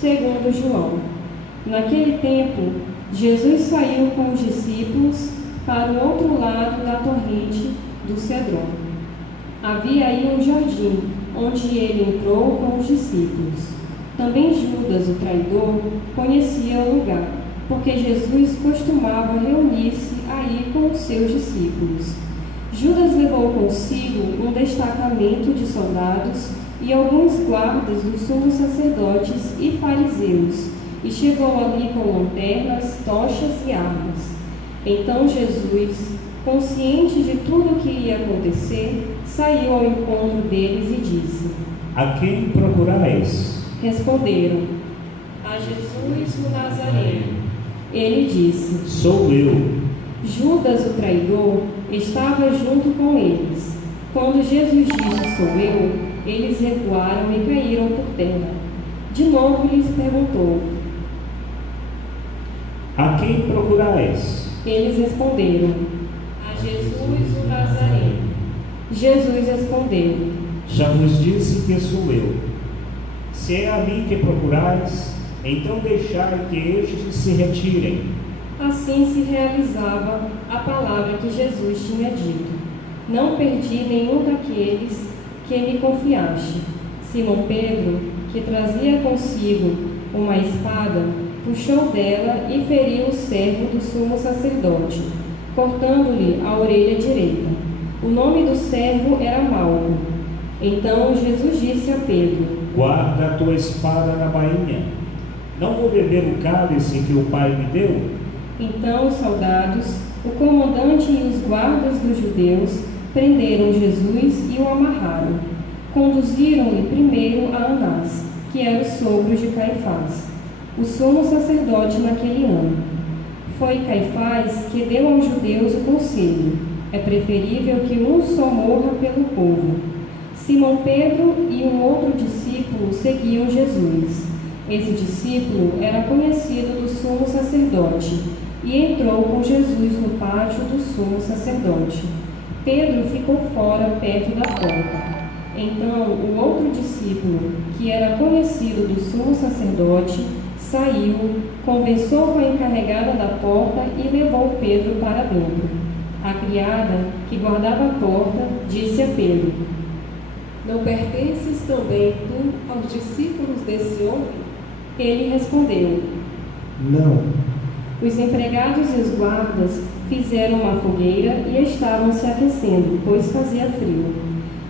segundo João. Naquele tempo, Jesus saiu com os discípulos para o outro lado da torrente do Cedron. Havia aí um jardim, onde ele entrou com os discípulos. Também Judas, o traidor, conhecia o lugar, porque Jesus costumava reunir-se aí com os seus discípulos. Judas levou consigo um destacamento de soldados e alguns guardas dos sumos sacerdotes e fariseus, e chegou ali com lanternas, tochas e armas. Então Jesus, consciente de tudo o que ia acontecer, saiu ao encontro deles e disse: A quem procurais? Responderam: A Jesus o Nazareno. Ele disse: Sou eu. Judas, o traidor, estava junto com eles. Quando Jesus disse: Sou eu, eles recuaram e caíram por terra. De novo lhes perguntou: A quem procurais? Eles responderam: A Jesus o Nazareno. Jesus respondeu: Já vos disse que sou eu. Se é a mim que procurais, então deixai que estes se retirem. Assim se realizava a palavra que Jesus tinha dito: Não perdi nenhum daqueles que me confiaste. Simão Pedro, que trazia consigo uma espada, puxou dela e feriu o servo do sumo sacerdote, cortando-lhe a orelha direita. O nome do servo era Malco. Então Jesus disse a Pedro: Guarda a tua espada na bainha. Não vou beber o cálice que o Pai me deu? Então os soldados, o comandante e os guardas dos judeus prenderam Jesus e o amarraram. Conduziram-lhe primeiro a Anás, que era o sogro de Caifás, o sumo sacerdote naquele ano. Foi Caifás que deu aos judeus o conselho: é preferível que um só morra pelo povo. Simão Pedro e um outro discípulo seguiam Jesus. Esse discípulo era conhecido do sumo sacerdote e entrou com Jesus no pátio do sumo sacerdote. Pedro ficou fora, perto da porta. Então o outro discípulo, que era conhecido do sumo sacerdote, saiu, conversou com a encarregada da porta e levou Pedro para dentro. A criada, que guardava a porta, disse a Pedro: Não pertences também tu aos discípulos desse homem? Ele respondeu: Não. Os empregados e os guardas fizeram uma fogueira e estavam se aquecendo, pois fazia frio.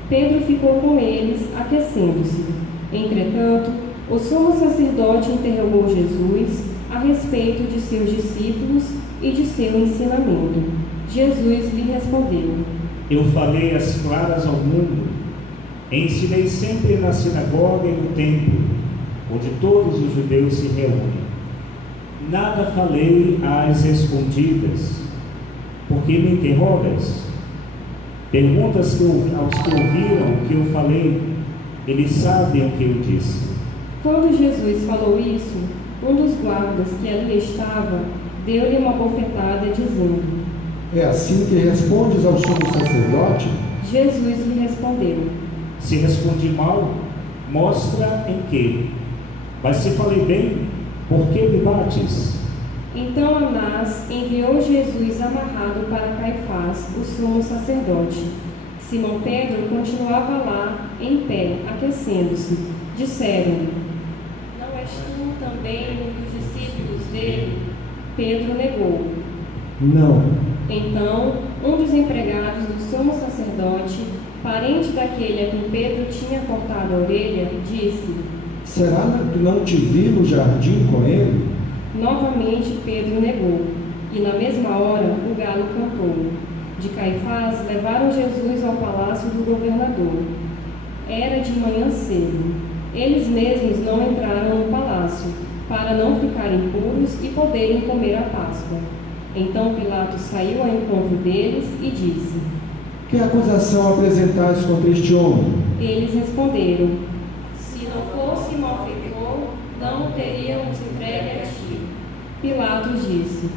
Pedro ficou com eles, aquecendo-se. Entretanto, o sumo sacerdote interrogou Jesus a respeito de seus discípulos e de seu ensinamento. Jesus lhe respondeu: Eu falei as claras ao mundo. Ensinei sempre na sinagoga e no templo, onde todos os judeus se reúnem. Nada falei às escondidas. Por que me interrogas? Perguntas aos que ouviram o que eu falei. Eles sabem o que eu disse. Quando Jesus falou isso, um dos guardas que ali estava deu-lhe uma bofetada, dizendo: É assim que respondes ao sumo sacerdote? Jesus lhe respondeu: Se respondi mal, mostra em que. Mas se falei bem, por que me bates? Então Anás enviou Jesus amarrado para Caifás, o sumo sacerdote. Simão Pedro continuava lá, em pé, aquecendo-se. Disseram: Não és tu também um dos discípulos dele? Pedro negou. Não. Então, um dos empregados do sumo sacerdote, parente daquele a quem Pedro tinha cortado a orelha, disse: Será que não te vi no jardim com ele? Novamente Pedro negou, e na mesma hora o galo cantou. De Caifás levaram Jesus ao palácio do governador. Era de manhã cedo. Eles mesmos não entraram no palácio, para não ficarem puros e poderem comer a Páscoa. Então Pilatos saiu ao encontro deles e disse: Que acusação apresentais contra este homem? Eles responderam: Se não fosse malfeitor, não o teríamos entregue a ti. Pilatos disse: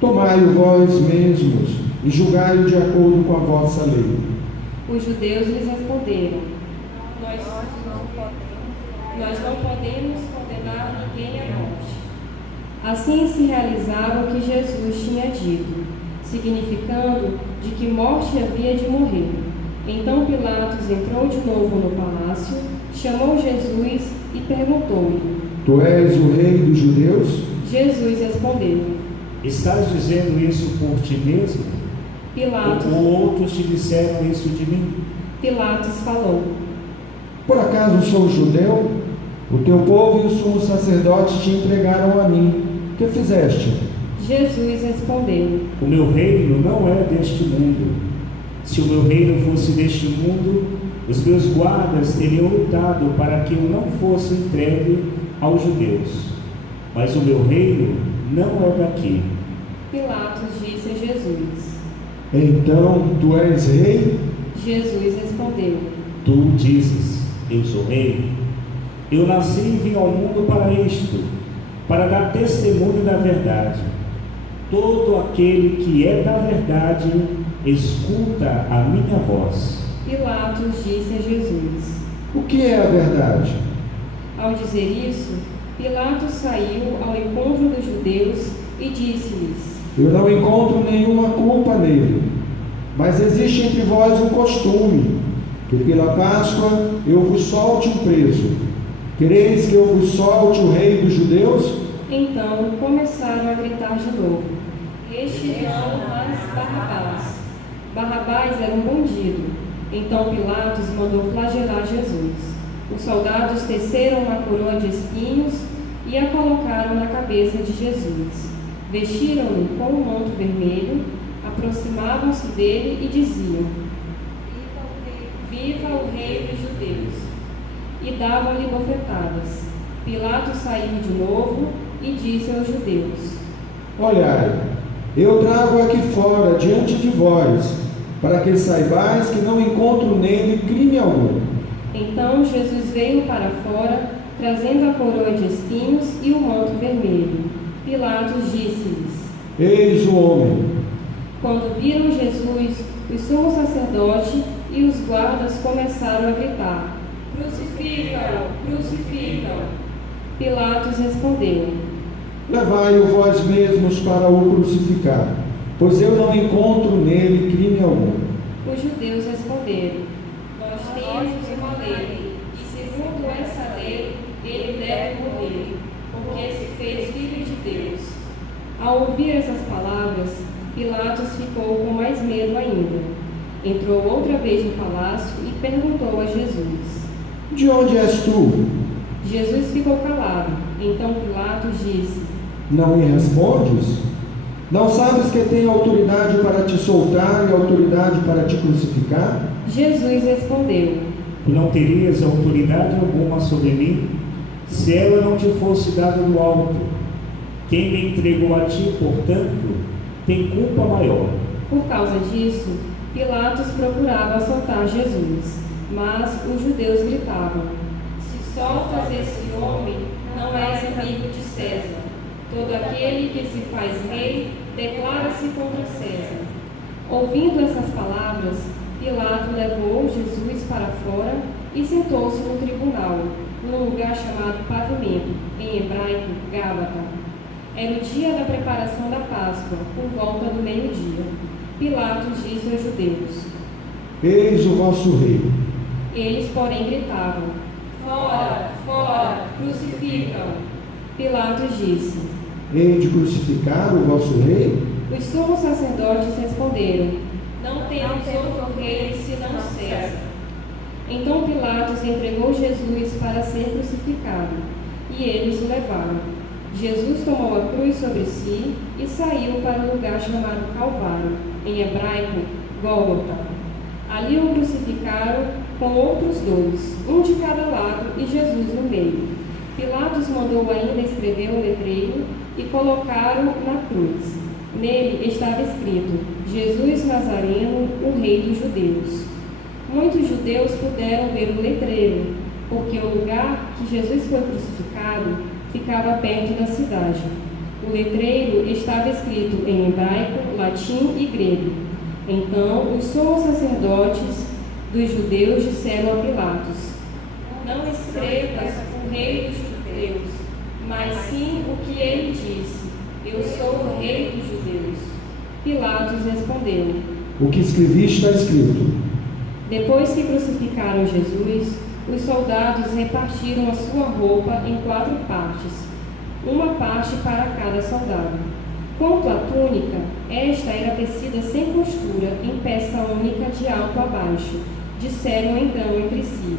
Tomai-o vós mesmos e julgai-o de acordo com a vossa lei. Os judeus lhes responderam: Nós nós não podemos condenar ninguém à morte. Assim se realizava o que Jesus tinha dito, significando de que morte havia de morrer. Então Pilatos entrou de novo no palácio, chamou Jesus e perguntou-lhe: Tu és o rei dos judeus? Jesus respondeu: Estás dizendo isso por ti mesmo? Pilatos, Ou outros te disseram isso de mim? Pilatos falou: Por acaso sou judeu? O teu povo e os sumos sacerdotes te entregaram a mim. O que fizeste? Jesus respondeu: O meu reino não é deste mundo. Se o meu reino fosse deste mundo, os meus guardas teriam lutado para que eu não fosse entregue aos judeus. Mas o meu reino não é daqui. Pilatos disse a Jesus: Então tu és rei? Jesus respondeu: Tu dizes, eu sou rei. Eu nasci e vim ao mundo para isto, para dar testemunho da verdade. Todo aquele que é da verdade, escuta a minha voz. Pilatos disse a Jesus: O que é a verdade? Ao dizer isso, Pilatos saiu ao encontro dos judeus e disse-lhes: Eu não encontro nenhuma culpa nele. Mas existe entre vós um costume, que pela Páscoa eu vos solte um preso. Quereis que eu vos solte o rei dos judeus? Então começaram a gritar de novo: Este não, mas Barrabás. Barrabás era um bandido. Então Pilatos mandou flagelar Jesus. Os soldados teceram uma coroa de espinhos e a colocaram na cabeça de Jesus. Vestiram-no com um manto vermelho, aproximavam-se dele e diziam: Viva o rei dos judeus! E davam-lhe bofetadas. Pilatos saiu de novo e disse aos judeus: Olhai, eu trago aqui fora diante de vós, para que saibais que não encontro nele crime algum. Então Jesus veio para fora, trazendo a coroa de espinhos e o manto vermelho. Pilatos disse-lhes: Eis o homem. Quando viram Jesus, o sumo sacerdote e os guardas começaram a gritar: Crucificam! Crucificam! Pilatos respondeu: Levai-o vós mesmos para o crucificar, pois eu não encontro nele crime algum. Os judeus responderam: Nós temos uma lei, e segundo essa lei, ele deve morrer, porque se fez filho de Deus. Ao ouvir essas palavras, Pilatos ficou com mais medo ainda. Entrou outra vez no palácio e perguntou a Jesus: De onde és tu? Jesus ficou calado. Então Pilatos disse: Não me respondes? Não sabes que tenho autoridade para te soltar e autoridade para te crucificar? Jesus respondeu: Tu não terias autoridade alguma sobre mim, se ela não te fosse dada do alto. Quem me entregou a ti, portanto, tem culpa maior. Por causa disso, Pilatos procurava soltar Jesus, mas os judeus gritavam: Se soltas esse homem, não és amigo de César. Todo aquele que se faz rei declara-se contra César. Ouvindo essas palavras, Pilatos levou Jesus para fora e sentou-se no tribunal, num lugar chamado Pavimento, em hebraico, Gábata. Era o dia da preparação da Páscoa, por volta do meio-dia. Pilatos disse aos judeus: Eis o vosso rei. Eles, porém, gritavam: Fora, fora, crucificam! Pilatos disse: Hei de crucificar o vosso rei? Os sumos sacerdotes responderam: Não temos outro rei senão César. Então Pilatos entregou Jesus para ser crucificado, e eles o levaram. Jesus tomou a cruz sobre si e saiu para o lugar chamado Calvário, em hebraico, Gólgota. Ali o crucificaram com outros dois, um de cada lado e Jesus no meio. Pilatos mandou ainda escrever um letreiro e colocaram na cruz. Nele estava escrito: Jesus Nazareno, o Rei dos Judeus. Muitos judeus puderam ver o letreiro, porque o lugar que Jesus foi crucificado ficava perto da cidade. O letreiro estava escrito em hebraico, latim e grego. Então os sumos sacerdotes dos judeus disseram a Pilatos: Não escrevas o rei dos judeus, mas sim o que ele disse: eu sou o rei dos judeus. Pilatos respondeu: o que escreviste está escrito. Depois que crucificaram Jesus, os soldados repartiram a sua roupa em 4 partes, uma parte para cada soldado. Quanto à túnica, esta era tecida sem costura, em peça única de alto a baixo. Disseram então entre si: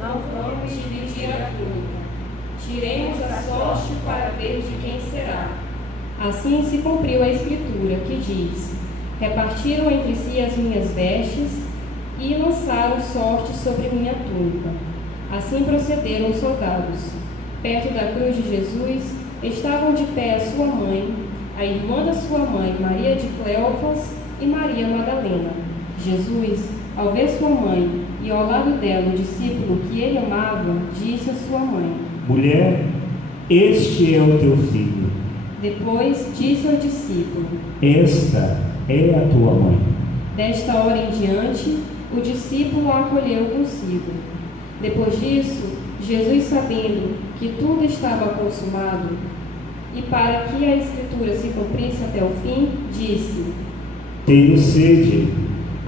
não vamos dividir a túnica. Tiremos a sorte para ver de quem será. Assim se cumpriu a escritura, que diz: repartiram entre si as minhas vestes e lançaram sorte sobre minha túnica. Assim procederam os soldados. Perto da cruz de Jesus estavam de pé a sua mãe, a irmã da sua mãe, Maria de Cleofas, e Maria Madalena. Jesus, ao ver sua mãe e ao lado dela o discípulo que ele amava, disse à sua mãe: mulher, este é o teu filho. Depois disse ao discípulo: esta é a tua mãe. Desta hora em diante, o discípulo a acolheu consigo. Depois disso, Jesus, sabendo que tudo estava consumado, e para que a Escritura se cumprisse até o fim, disse: tenho sede.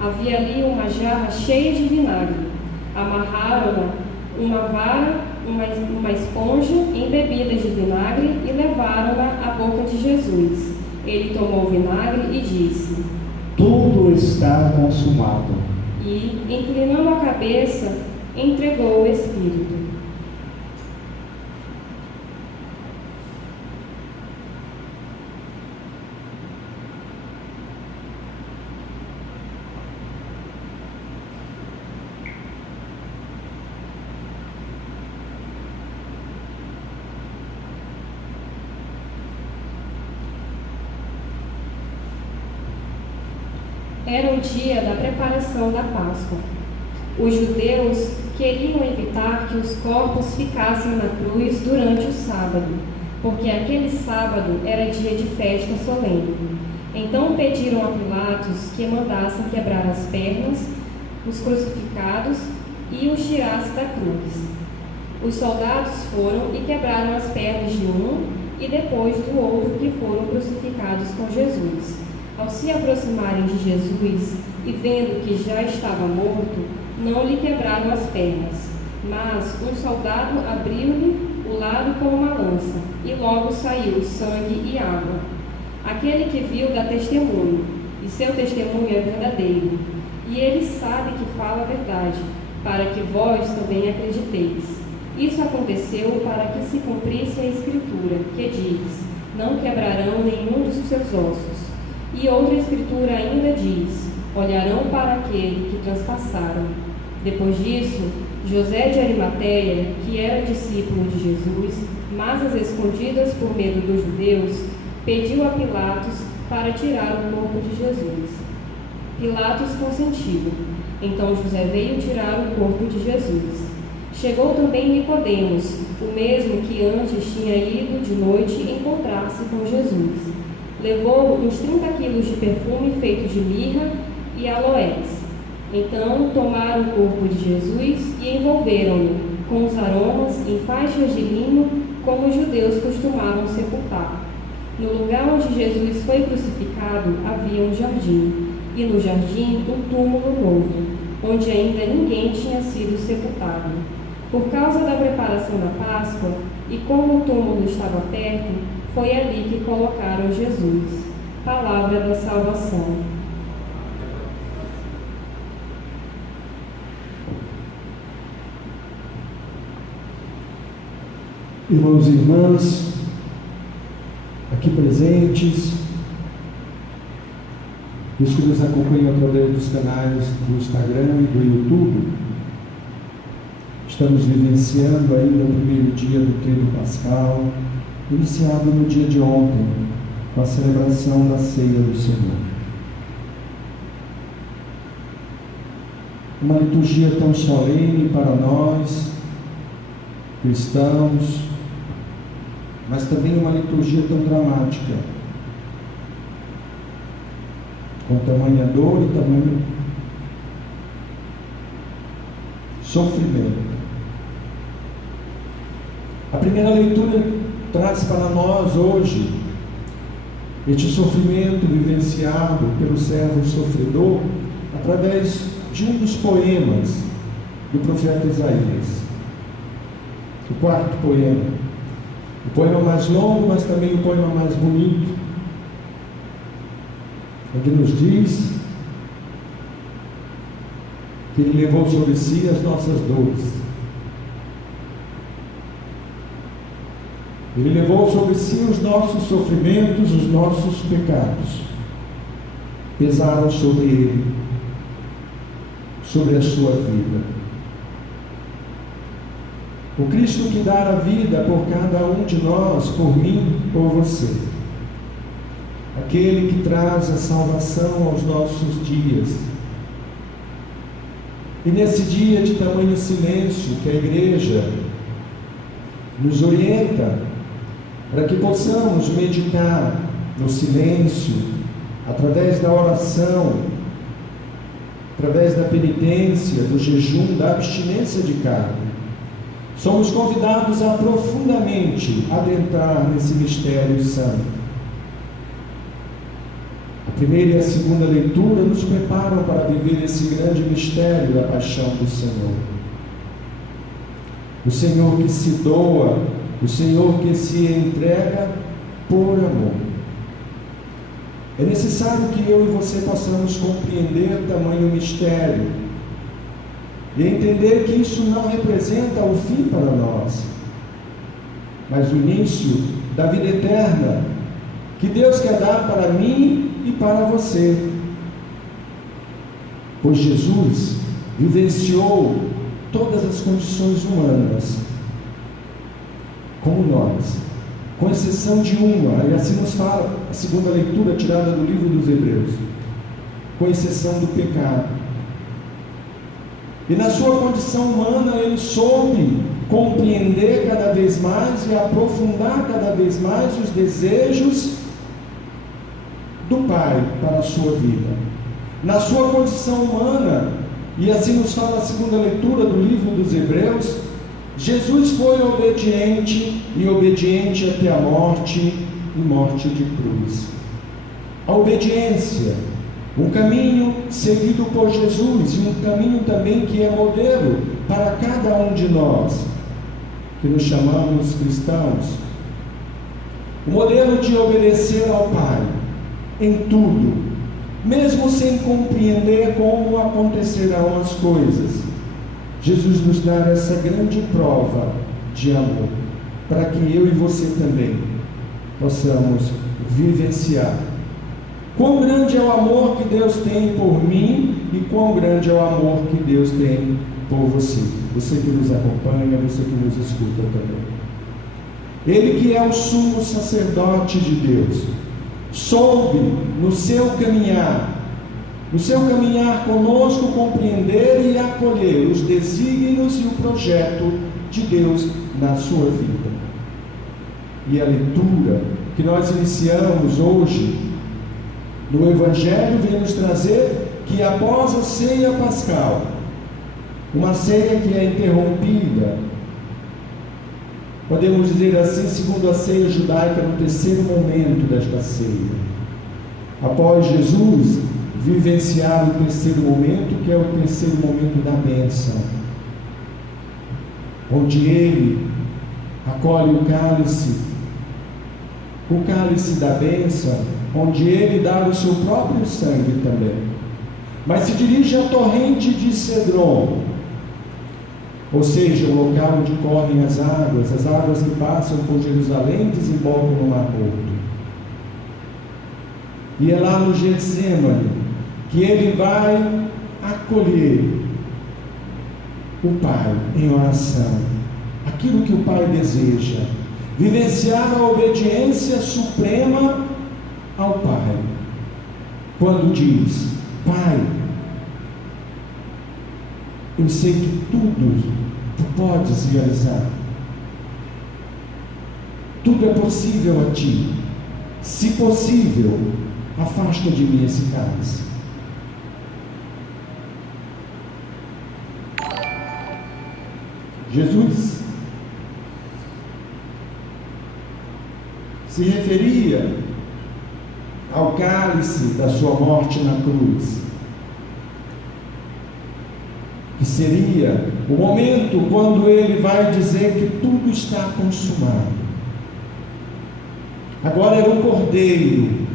Havia ali uma jarra cheia de vinagre. Amarraram-na uma vara, uma esponja embebidas de vinagre e levaram-na à boca de Jesus. Ele tomou o vinagre e disse: tudo está consumado. E, inclinando a cabeça, entregou o Espírito. Era o dia da preparação da Páscoa. Os judeus queriam evitar que os corpos ficassem na cruz durante o sábado, porque aquele sábado era dia de festa solene. Então pediram a Pilatos que mandassem quebrar as pernas dos crucificados e os tirasse da cruz. Os soldados foram e quebraram as pernas de um e depois do outro que foram crucificados com Jesus. Ao se aproximarem de Jesus e vendo que já estava morto, não lhe quebraram as pernas, mas um soldado abriu-lhe o lado com uma lança, e logo saiu sangue e água. Aquele que viu dá testemunho, e seu testemunho é verdadeiro, e ele sabe que fala a verdade, para que vós também acrediteis. Isso aconteceu para que se cumprisse a Escritura, que diz: não quebrarão nenhum dos seus ossos. E outra escritura ainda diz: olharão para aquele que transpassaram. Depois disso, José de Arimateia, que era discípulo de Jesus, mas às escondidas por medo dos judeus, pediu a Pilatos para tirar o corpo de Jesus. Pilatos consentiu. Então José veio tirar o corpo de Jesus. Chegou também Nicodemos, o mesmo que antes tinha ido de noite encontrar-se com Jesus. Levou uns 30 quilos de perfume feito de mirra e aloés. Então tomaram o corpo de Jesus e envolveram-no com os aromas em faixas de linho, como os judeus costumavam sepultar. No lugar onde Jesus foi crucificado havia um jardim, e no jardim um túmulo novo, onde ainda ninguém tinha sido sepultado. Por causa da preparação da Páscoa, e como o túmulo estava perto, foi ali que colocaram Jesus. Palavra da salvação. Irmãos e irmãs, aqui presentes, os que nos acompanham através dos canais do Instagram e do YouTube, estamos vivenciando ainda o primeiro dia do Trido Pascal, iniciado no dia de ontem, com a celebração da Ceia do Senhor. Uma liturgia tão solene para nós, cristãos, mas também uma liturgia tão dramática, com tamanha dor e tamanho sofrimento. A primeira leitura traz para nós hoje este sofrimento vivenciado pelo servo sofredor através de um dos poemas do profeta Isaías. O quarto poema. O poema mais longo, mas também o poema mais bonito, onde nos diz que Ele levou sobre si as nossas dores. Ele levou sobre si os nossos sofrimentos, os nossos pecados. Pesaram sobre Ele, sobre a sua vida. O Cristo que dá a vida por cada um de nós, por mim, por você. Aquele que traz a salvação aos nossos dias. E nesse dia de tamanho silêncio que a igreja nos orienta para que possamos meditar no silêncio, através da oração, através da penitência, do jejum, da abstinência de carne, somos convidados a profundamente adentrar nesse mistério santo. A primeira e a segunda leitura nos preparam para viver esse grande mistério da paixão do Senhor. O Senhor que se doa, o Senhor que se entrega por amor. É necessário que eu e você possamos compreender tamanho mistério e entender que isso não representa o fim para nós, mas o início da vida eterna que Deus quer dar para mim e para você. Pois Jesus vivenciou todas as condições humanas, como nós, com exceção de uma, e assim nos fala a segunda leitura tirada do livro dos Hebreus, com exceção do pecado. E na sua condição humana ele soube compreender cada vez mais e aprofundar cada vez mais os desejos do Pai para a sua vida. Na sua condição humana, e assim nos fala a segunda leitura do livro dos Hebreus, Jesus foi obediente e obediente até a morte e morte de cruz. A obediência, um caminho seguido por Jesus e um caminho também que é modelo para cada um de nós, que nos chamamos cristãos. O modelo de obedecer ao Pai em tudo, mesmo sem compreender como acontecerão as coisas. Jesus nos dá essa grande prova de amor, para que eu e você também possamos vivenciar quão grande é o amor que Deus tem por mim e quão grande é o amor que Deus tem por você. Você que nos acompanha, você que nos escuta também. Ele que é o sumo sacerdote de Deus, soube no seu caminhar conosco compreender e acolher os desígnios e o projeto de Deus na sua vida. E a leitura que nós iniciamos hoje no Evangelho vem nos trazer que após a ceia pascal, uma ceia que é interrompida, podemos dizer assim, segundo a ceia judaica, no terceiro momento desta ceia, após Jesus vivenciar o terceiro momento, que é o terceiro momento da bênção, onde Ele acolhe o cálice da bênção, onde Ele dá o seu próprio sangue também, mas se dirige à torrente de Cedron, ou seja, o local onde correm as águas que passam por Jerusalém e desembocam no Mar Morto. E é lá no Getsemane que Ele vai acolher o Pai em oração, aquilo que o Pai deseja, vivenciar a obediência suprema ao Pai, quando diz: Pai, eu sei que tudo tu podes realizar, tudo é possível a ti, se possível, afasta de mim esse cálice. Jesus se referia ao cálice da sua morte na cruz, que seria o momento quando ele vai dizer que tudo está consumado. Agora era um cordeiro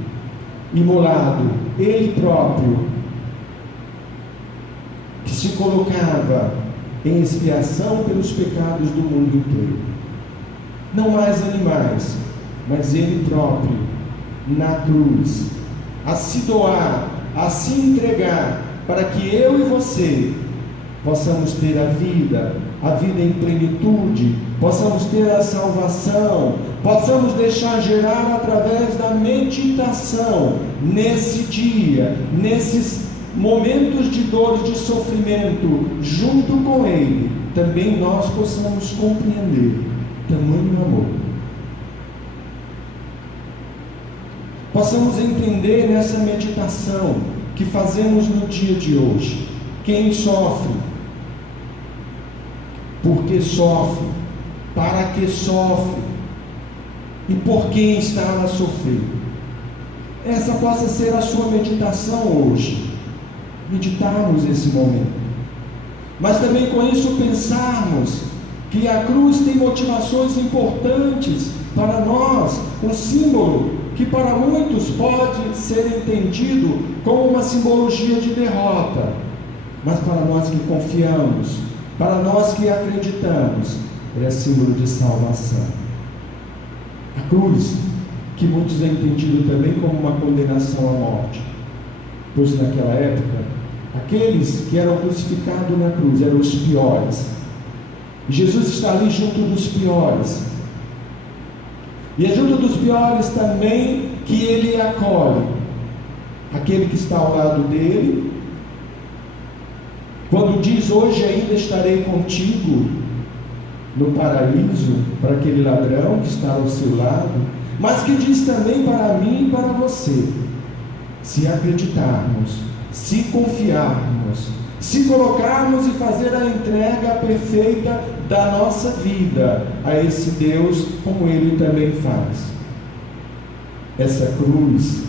imolado, ele próprio, que se colocava em expiação pelos pecados do mundo inteiro. Não mais animais, mas ele próprio, na cruz, a se doar, a se entregar, para que eu e você possamos ter a vida em plenitude, possamos ter a salvação, possamos deixar gerar através da meditação, nesse dia, nesses momentos de dor e de sofrimento, junto com Ele, também nós possamos compreender tamanho amor. Possamos entender nessa meditação que fazemos no dia de hoje, quem sofre, por que sofre, para que sofre e por quem está a sofrer. Essa possa ser a sua meditação hoje, meditarmos esse momento, mas também com isso pensarmos que a cruz tem motivações importantes para nós, um símbolo que para muitos pode ser entendido como uma simbologia de derrota, mas para nós que confiamos, para nós que acreditamos, é símbolo de salvação. A cruz, que muitos têm entendido também como uma condenação à morte, pois naquela época, aqueles que eram crucificados na cruz eram os piores, e Jesus está ali junto dos piores, e é junto dos piores também que ele acolhe aquele que está ao lado dele, quando diz: hoje ainda estarei contigo no paraíso, para aquele ladrão que está ao seu lado, mas que diz também para mim e para você, se acreditarmos, se confiarmos, se colocarmos e fazer a entrega perfeita da nossa vida a esse Deus, como Ele também faz. Essa cruz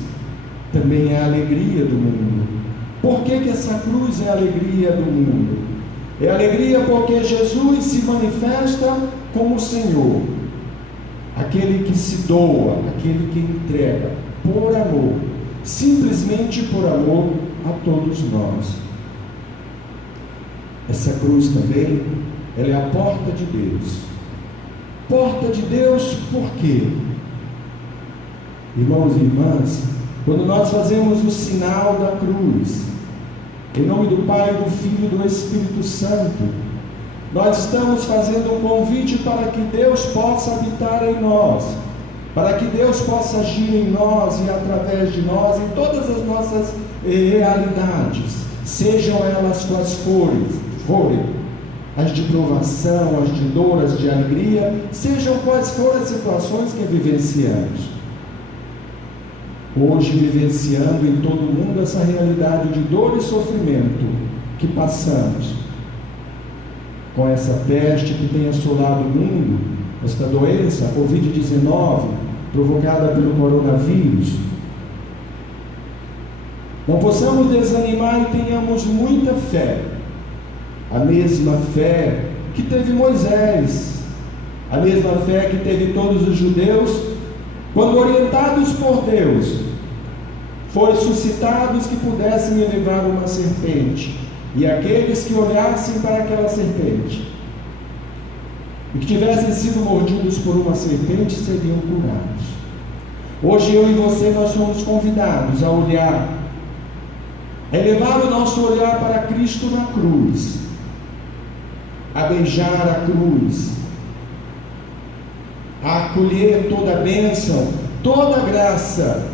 também é a alegria do mundo. Por que essa cruz é a alegria do mundo? É alegria porque Jesus se manifesta como o Senhor, aquele que se doa, aquele que entrega por amor, simplesmente por amor a todos nós. Essa cruz também, ela é a porta de Deus. Porta de Deus por quê? Irmãos e irmãs, quando nós fazemos o sinal da cruz, em nome do Pai, do Filho e do Espírito Santo, nós estamos fazendo um convite para que Deus possa habitar em nós, para que Deus possa agir em nós e através de nós, em todas as nossas realidades, sejam elas quais forem, as de provação, as de dor, as de alegria, sejam quais forem as situações que vivenciamos. Hoje, vivenciando em todo o mundo essa realidade de dor e sofrimento que passamos, com essa peste que tem assolado o mundo, esta doença, a Covid-19, provocada pelo coronavírus, não possamos desanimar e tenhamos muita fé, a mesma fé que teve Moisés, a mesma fé que teve todos os judeus, quando orientados por Deus, foram suscitados que pudessem elevar uma serpente, e aqueles que olhassem para aquela serpente e que tivessem sido mordidos por uma serpente seriam curados. Hoje eu e você, nós somos convidados a olhar, a elevar o nosso olhar para Cristo na cruz, a beijar a cruz, a acolher toda a bênção, toda a graça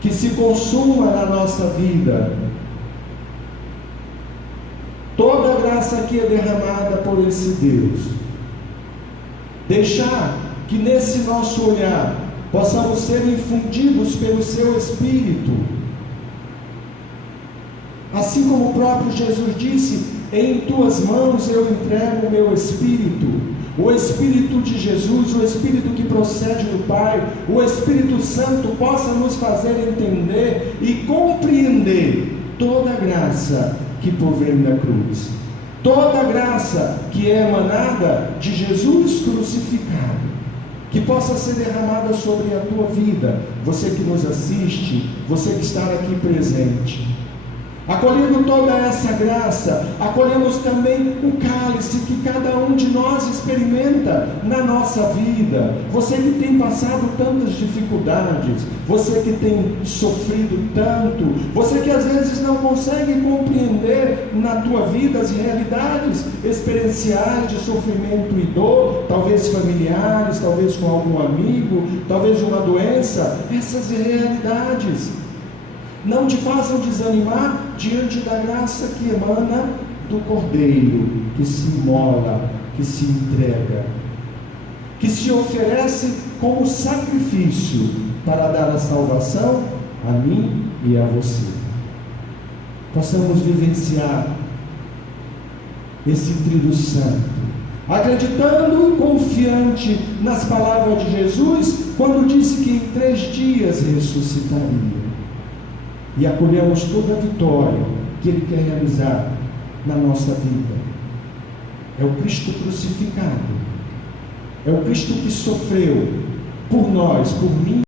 que se consuma na nossa vida, toda a graça que é derramada por esse Deus. Deixar que nesse nosso olhar possamos ser infundidos pelo seu Espírito, assim como o próprio Jesus disse: em tuas mãos eu entrego o meu Espírito. O Espírito de Jesus, o Espírito que procede do Pai, o Espírito Santo possa nos fazer entender e compreender toda a graça que provém da cruz, toda a graça que é emanada de Jesus crucificado, que possa ser derramada sobre a tua vida, você que nos assiste, você que está aqui presente. Acolhendo toda essa graça, acolhemos também o cálice que cada um de nós experimenta na nossa vida. Você que tem passado tantas dificuldades, você que tem sofrido tanto, você que às vezes não consegue compreender na tua vida as realidades experienciais de sofrimento e dor, talvez familiares, talvez com algum amigo, talvez de uma doença, essas realidades não te façam desanimar diante da graça que emana do Cordeiro, que se imola, que se entrega, que se oferece como sacrifício para dar a salvação a mim e a você. Possamos vivenciar esse tríduo santo, acreditando e confiante nas palavras de Jesus, quando disse que em 3 dias ressuscitaria. E acolhemos toda a vitória que Ele quer realizar na nossa vida. É o Cristo crucificado, é o Cristo que sofreu por nós, por mim